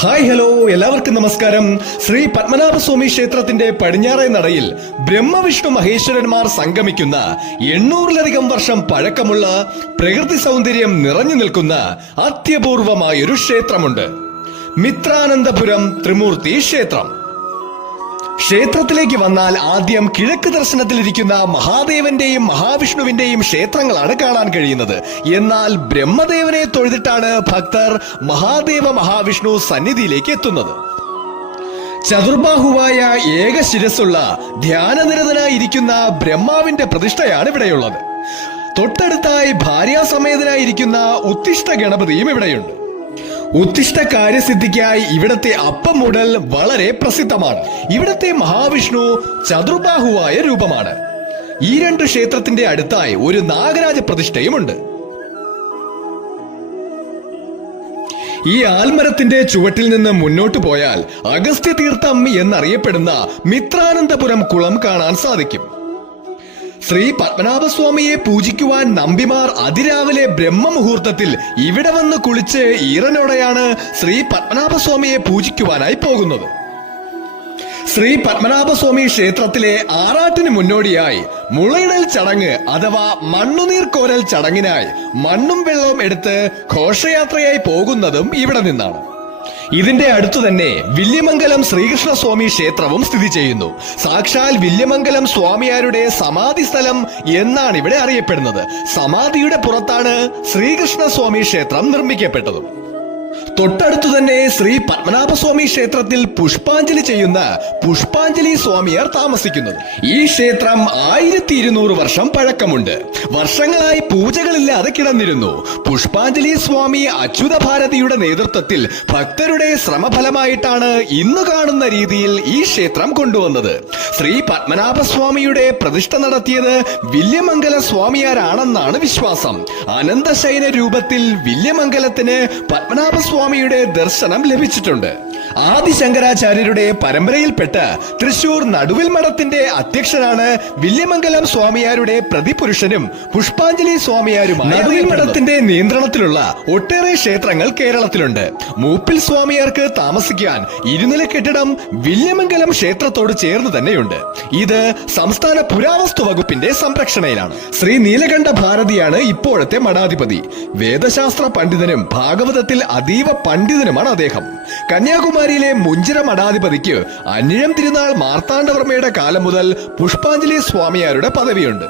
Hi hello, എല്ലാവർക്കും നമസ്കാരം. ശ്രീ പത്മനാഭസ്വാമി ക്ഷേത്രത്തിന്റെ പടിഞ്ഞാറേ നടയിൽ ബ്രഹ്മവിഷ്ണു മഹേശ്വരന്മാർ സംഗമിക്കുന്ന 800-ലധികം വർഷം പഴക്കമുള്ള പ്രകൃതി സൗന്ദര്യം നിറഞ്ഞു നിൽക്കുന്ന അത്യപൂർവമായൊരു ക്ഷേത്രമുണ്ട്. മിത്രാനന്തപുരം ത്രിമൂർത്തി ക്ഷേത്രം. ക്ഷേത്രത്തിലേക്ക് വന്നാൽ ആദ്യം കിഴക്ക് ദർശനത്തിലിരിക്കുന്ന മഹാദേവന്റെയും മഹാവിഷ്ണുവിന്റെയും ക്ഷേത്രങ്ങളാണ് കാണാൻ കഴിയുന്നത്. എന്നാൽ ബ്രഹ്മദേവനെ തൊഴുതിട്ടാണ് ഭക്തർ മഹാദേവ മഹാവിഷ്ണു സന്നിധിയിലേക്ക് എത്തുന്നത്. ചതുർബാഹുവായ ഏകശിരസ്സുള്ള ധ്യാനനിരതനായിരിക്കുന്ന ബ്രഹ്മാവിന്റെ പ്രതിഷ്ഠയാണ് ഇവിടെയുള്ളത്. തൊട്ടടുത്തായി ഭാര്യാസമേതനായിരിക്കുന്ന ഉത്തിഷ്ഠ ഗണപതിയും ഇവിടെയുണ്ട്. ഉത്തിഷ്ഠ കാര്യസിദ്ധിക്കായി ഇവിടത്തെ അപ്പം മൂടൽ വളരെ പ്രസിദ്ധമാണ്. ഇവിടത്തെ മഹാവിഷ്ണു ചതുർബാഹുവായ രൂപമാണ്. ഈ രണ്ട് ക്ഷേത്രത്തിന്റെ അടുത്തായി ഒരു നാഗരാജ പ്രതിഷ്ഠയുമുണ്ട്. ഈ ആൽമരത്തിന്റെ ചുവട്ടിൽ നിന്ന് മുന്നോട്ടു പോയാൽ അഗസ്ത്യ തീർത്ഥം എന്നറിയപ്പെടുന്ന മിത്രാനന്തപുരം കുളം കാണാൻ സാധിക്കും. ശ്രീ പത്മനാഭസ്വാമിയെ പൂജിക്കുവാൻ നമ്പിമാർ അതിരാവിലെ ബ്രഹ്മമുഹൂർത്തത്തിൽ ഇവിടെ വന്ന് കുളിച്ച് ഈറനോടെയാണ് ശ്രീ പത്മനാഭസ്വാമിയെ പൂജിക്കുവാനായി പോകുന്നത്. ശ്രീ പത്മനാഭസ്വാമി ക്ഷേത്രത്തിലെ ആറാട്ടിന് മുന്നോടിയായി മുളയിടൽ ചടങ്ങ് അഥവാ മണ്ണുനീർ കോരൽ ചടങ്ങിനായി മണ്ണും വെള്ളവും എടുത്ത് ഘോഷയാത്രയായി പോകുന്നതും ഇവിടെ നിന്നാണ്. ഇതിന്റെ അടുത്തു തന്നെ വില്യമംഗലം ശ്രീകൃഷ്ണ സ്വാമി ക്ഷേത്രവും സ്ഥിതി ചെയ്യുന്നു. സാക്ഷാൽ വില്യമംഗലം സ്വാമിയാരുടെ സമാധി സ്ഥലം എന്നാണ് ഇവിടെ അറിയപ്പെടുന്നത്. സമാധിയുടെ പുറത്താണ് ശ്രീകൃഷ്ണ സ്വാമി ക്ഷേത്രം നിർമ്മിക്കപ്പെട്ടത്. തൊട്ടടുത്തു തന്നെ ശ്രീ പത്മനാഭസ്വാമി ക്ഷേത്രത്തിൽ പുഷ്പാഞ്ജലി ചെയ്യുന്ന പുഷ്പാഞ്ജലി സ്വാമിയാർ താമസിക്കുന്നത്. ഈ ക്ഷേത്രം 1200 വർഷം പഴക്കമുണ്ട്. വർഷങ്ങളായി പൂജകളില്ലാതെ കിടന്നിരുന്നു. പുഷ്പാഞ്ജലി സ്വാമി അച്യുത ഭാരതിയുടെ നേതൃത്വത്തിൽ ഭക്തരുടെ ശ്രമഫലമായിട്ടാണ് ഇന്ന് കാണുന്ന രീതിയിൽ ഈ ക്ഷേത്രം കൊണ്ടുവന്നത്. ശ്രീ പത്മനാഭസ്വാമിയുടെ പ്രതിഷ്ഠ നടത്തിയത് വില്യമംഗല സ്വാമിയാരാണെന്നാണ് വിശ്വാസം. അനന്തശയന രൂപത്തിൽ വില്യമംഗലത്തിന് പത്മനാഭസ്വാമിയുടെ ദർശനം ലഭിച്ചിട്ടുണ്ട്. ആദിശങ്കരാചാര്യരുടെ പരമ്പരയിൽപ്പെട്ട തൃശൂർ നടുവിൽ മഠത്തിന്റെ അധ്യക്ഷനാണ് വില്യമംഗലം സ്വാമിയാരുടെ പ്രതിപുരുഷനും പുഷ്പാഞ്ജലി സ്വാമിയാരുമാണ്. നടുവിൽ മഠത്തിന്റെ നിയന്ത്രണത്തിലുള്ള ഒട്ടേറെ ക്ഷേത്രങ്ങൾ കേരളത്തിലുണ്ട്. മൂപ്പിൽ സ്വാമിയാർക്ക് താമസിക്കാൻ ഇരുനില കെട്ടിടം വില്യമംഗലം ക്ഷേത്രത്തോട് ചേർന്ന് തന്നെയുണ്ട്. ഇത് സംസ്ഥാന പുരാവസ്തു വകുപ്പിന്റെ സംരക്ഷണയിലാണ്. ശ്രീ നീലകണ്ഠ ഭാരതിയാണ് ഇപ്പോഴത്തെ മഠാധിപതി. വേദശാസ്ത്ര പണ്ഡിതനും ഭാഗവതത്തിൽ അതീവ പണ്ഡിതനുമാണ് അദ്ദേഹം. കന്യാകുമാരിയിലെ മുഞ്ചിര മഠാധിപതിക്ക് അന്യം തിരുനാൾ മാർത്താണ്ഡവർമ്മയുടെ കാലം മുതൽ പുഷ്പാഞ്ജലി സ്വാമിയാരുടെ പദവിയുണ്ട്.